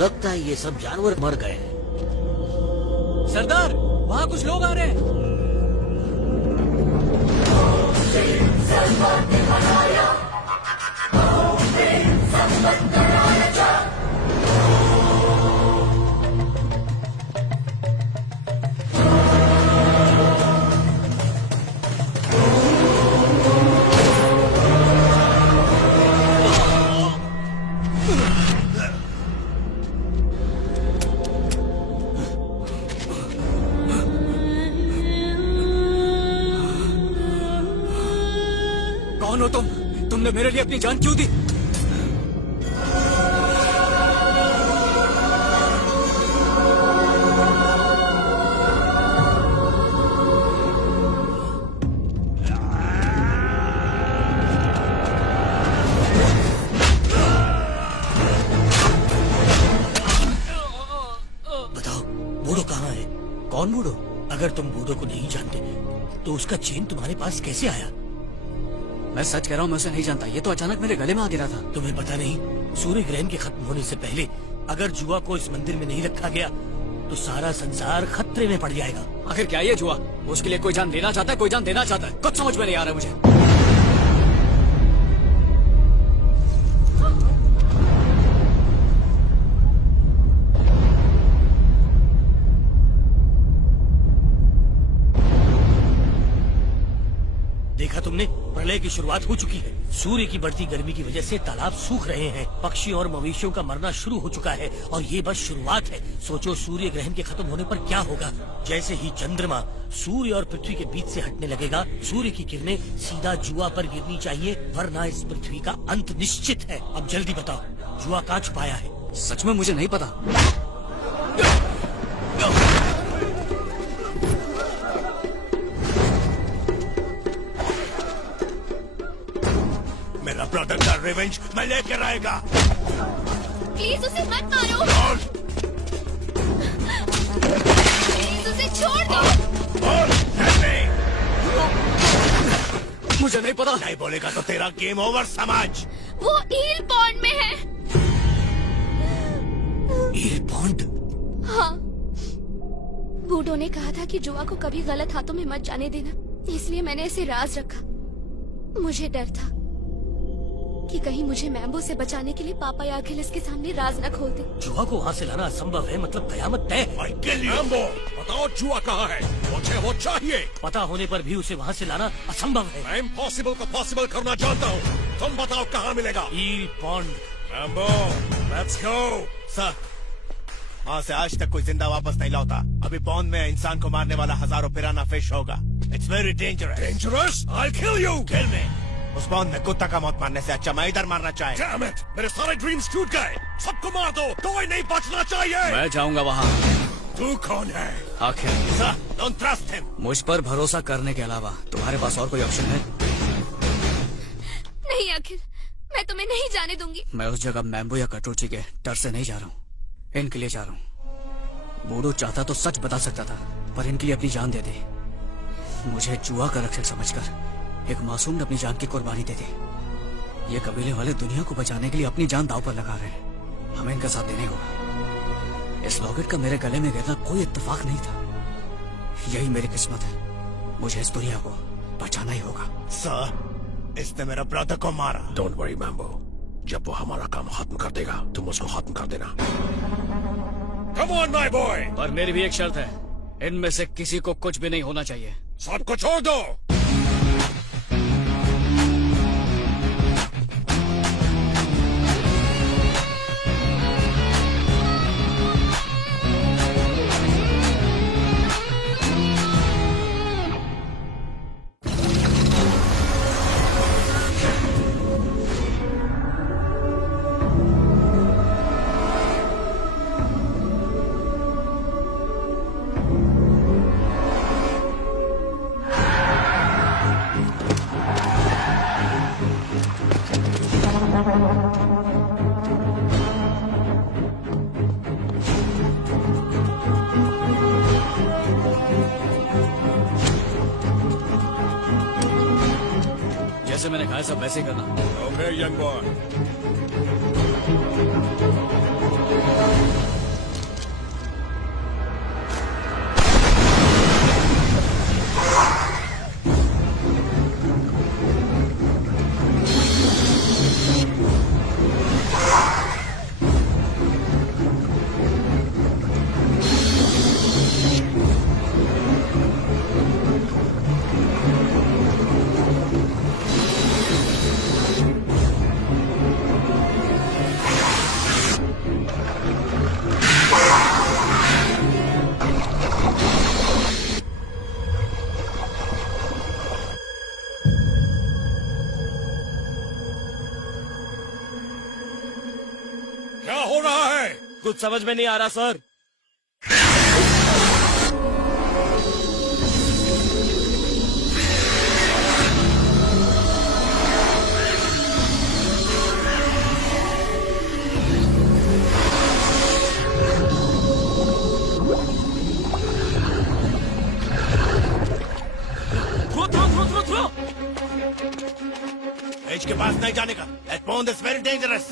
लगता है ये सब जानवर मर गए हैं। सरदार, वहाँ कुछ लोग आ रहे हैं। कौन हो तुम? तुमने मेरे लिए अपनी जान क्यों दी? बताओ, बूढ़ो कहाँ है? कौन बूढ़ो? अगर तुम बूढ़ो को नहीं जानते तो उसका चेन तुम्हारे पास कैसे आया? मैं सच कह रहा हूँ, मैं उसे नहीं जानता। ये तो अचानक मेरे गले में आ गिरा था। तुम्हें पता नहीं, सूर्य ग्रहण के खत्म होने से पहले अगर जुआ को इस मंदिर में नहीं रखा गया तो सारा संसार खतरे में पड़ जाएगा। आखिर क्या ये जुआ? उसके लिए कोई जान देना चाहता है, कोई जान देना चाहता है। कुछ समझ में नहीं आ रहा मुझे। देखा तुमने, प्रलय की शुरुआत हो चुकी है। सूर्य की बढ़ती गर्मी की वजह से तालाब सूख रहे हैं, पक्षी और मवेशियों का मरना शुरू हो चुका है और ये बस शुरुआत है। सोचो सूर्य ग्रहण के खत्म होने पर क्या होगा। जैसे ही चंद्रमा सूर्य और पृथ्वी के बीच से हटने लगेगा, सूर्य की किरणें सीधा जुआ पर गिरनी चाहिए, वरना इस पृथ्वी का अंत निश्चित है। अब जल्दी बताओ, जुआ कहाँ छुपाया है? सच में मुझे नहीं पता। मेरा ब्रदर का रिवेंज मैं लेकर आएगा। प्लीज उसे मत मारो। प्लीज उसे छोड़ दो। मुझे नहीं पता। नहीं बोलेगा तो तेरा गेम ओवर समझ। वो ईल पॉन्ड में है। ईल पॉन्ड? हाँ, बूढ़ों ने कहा था कि जुआ को कभी गलत हाथों में मत जाने देना, इसलिए मैंने इसे राज रखा। मुझे डर था कि कहीं मुझे मैम्बो से बचाने के लिए पापा या अखिलेश के सामने राज न खोल दे। जुआ को वहाँ से लाना असंभव है, मतलब कयामत तय है। मैम्बो, बताओ जुआ कहाँ है? मुझे वो चाहिए। पता होने पर भी उसे वहाँ से लाना असंभव है। मैं इम्पॉसिबल को पॉसिबल करना जानता हूँ। तुम बताओ कहाँ मिलेगा? Eel pond. Mambo, let's go. Sir, वहाँ से आज तक कोई जिंदा वापस नहीं लौटा। अभी पॉन्ड में इंसान को मारने वाला हजारों पिराना फिश होगा। It's very dangerous. Dangerous? I'll kill you. खेल में उस पॉन्ड में कुत्ता का मौत मारने से अच्छा मैं इधर मारना चाहे। Damn it! मेरे सारे ड्रीम्स टूट गए। सबको मार दो, कोई नहीं बचना चाहिए। मैं जाऊंगा वहाँ। तू कौन है? आखिर सर, डोंट ट्रस्ट हिम। मुझ पर भरोसा करने के अलावा तुम्हारे पास और कोई ऑप्शन है? नहीं आखिर, मैं तुम्हें नहीं जाने दूंगी। मैं उस जगह मैम्बो या कटोची के डर से नहीं जा रहा हूँ, इनके लिए जा रहा हूँ। बूढ़ो चाहता तो सच बता सकता था, पर इनके लिए अपनी जान दे दे। मुझे जुआ का रक्षक समझकर एक मासूम ने अपनी जान की कुर्बानी दे दी। ये कबीले वाले दुनिया को बचाने के लिए अपनी जान दांव पर लगा रहे हैं। हमें इनका साथ देने होगा। इस लॉकेट का मेरे गले में गिरना कोई इत्तेफाक नहीं था, यही मेरी किस्मत है। मुझे इस दुनिया को बचाना ही होगा। सर, इसने मेरा ब्रदर को मारा। Don't worry, Mambo. जब वो हमारा काम खत्म कर देगा, तुम उसको खत्म कर देना। Come on, my boy! पर मेरी भी एक शर्त है, इनमें से किसी को कुछ भी नहीं होना चाहिए। सबको छोड़ दो। जैसे मैंने कहा सब वैसे ही करना। Okay, young boy. रहा है? कुछ समझ में नहीं आ रहा सर। थ्रो। एज के पास नहीं जाने का। That pond is very dangerous.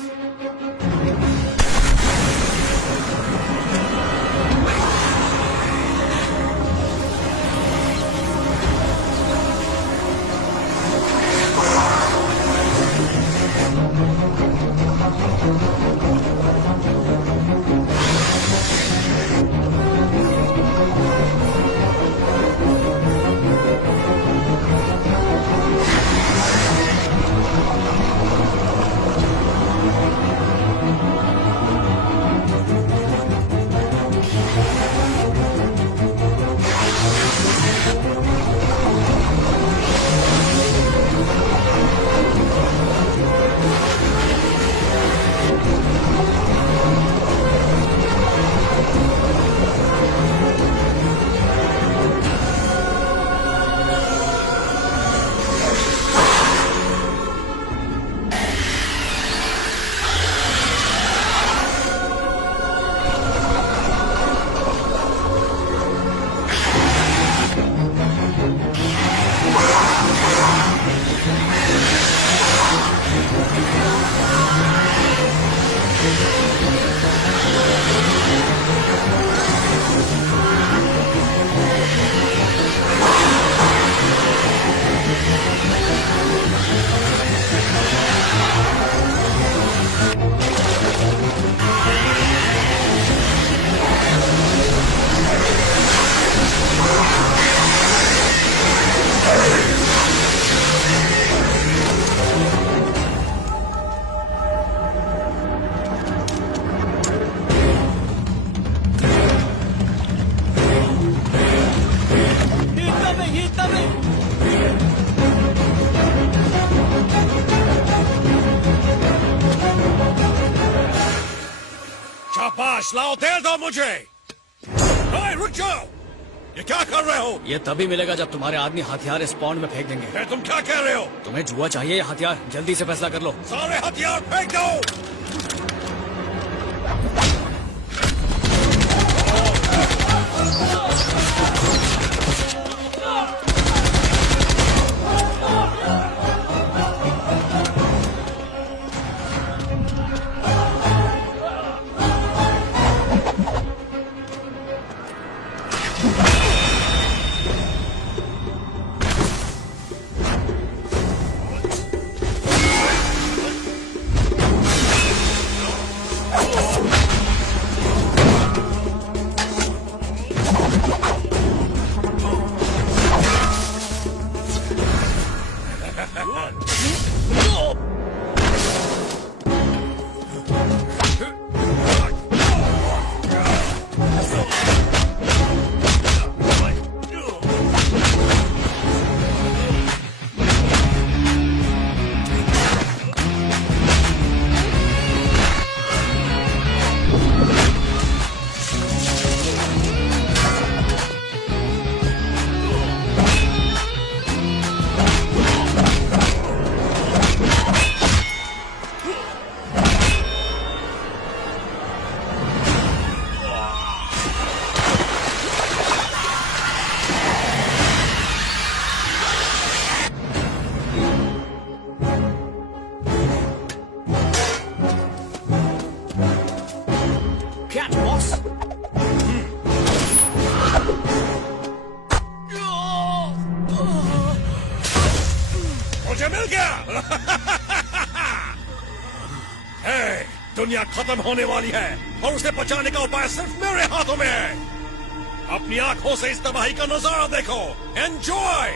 शाबाश, लाओ दे दो मुझे। ओए, रुक जाओ, ये क्या कर रहे हो? ये तभी मिलेगा जब तुम्हारे आदमी हथियार इस पॉन्ड में फेंक देंगे। ए, तुम क्या कह रहे हो? तुम्हें जुआ चाहिए या हथियार? जल्दी से फैसला कर लो। सारे हथियार फेंक दो। मुझे मिल गया। हे, दुनिया खत्म होने वाली है और उसे बचाने का उपाय सिर्फ मेरे हाथों में है। अपनी आंखों से इस तबाही का नजारा देखो। एंजॉय।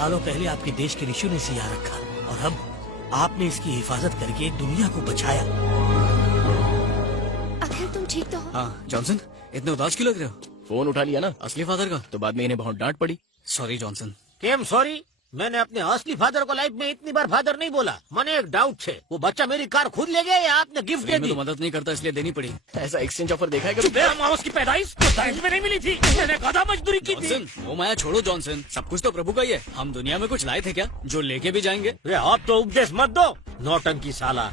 सालों पहले आपके देश के ऋषियों ने इसे यहाँ रखा और अब आपने इसकी हिफाजत करके दुनिया को बचाया। अखिल तुम ठीक तो हो? हाँ जॉनसन, इतने उदास क्यों लग रहे हो? फोन उठा लिया ना, असली फादर का? तो बाद में इन्हें बहुत डांट पड़ी। Sorry Johnson. Came sorry? मैंने अपने असली फादर को लाइफ में इतनी बार फादर नहीं बोला। मने एक डाउट है, वो बच्चा मेरी कार खुद ले गया या आपने गिफ्ट दे मैं दी? तो मदद नहीं करता इसलिए देनी पड़ी। ऐसा एक्सचेंज ऑफर देखा है कभी? मेरा माउस की पैदाइश दहेज में नहीं मिली थी, मैंने गधा मजदूरी की थी। जॉनसन, वो माया छोड़ो जॉनसन, सब कुछ तो प्रभु का ही है। हम दुनिया में कुछ लाए थे क्या जो लेके भी जाएंगे? रे आप तो उपदेश मत दो, नौटंकी साला।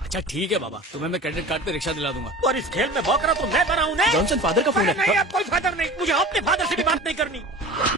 अच्छा ठीक है बाबा, तुम्हें मैं क्रेडिट कार्ड पे रिक्शा दिला दूंगा। और इस खेल में बकरा तो मैं बनाऊं नहीं? जॉनसन फादर का फोन है। नहीं, अब कोई फादर नहीं, मुझे अपने फादर से भी बात नहीं करनी।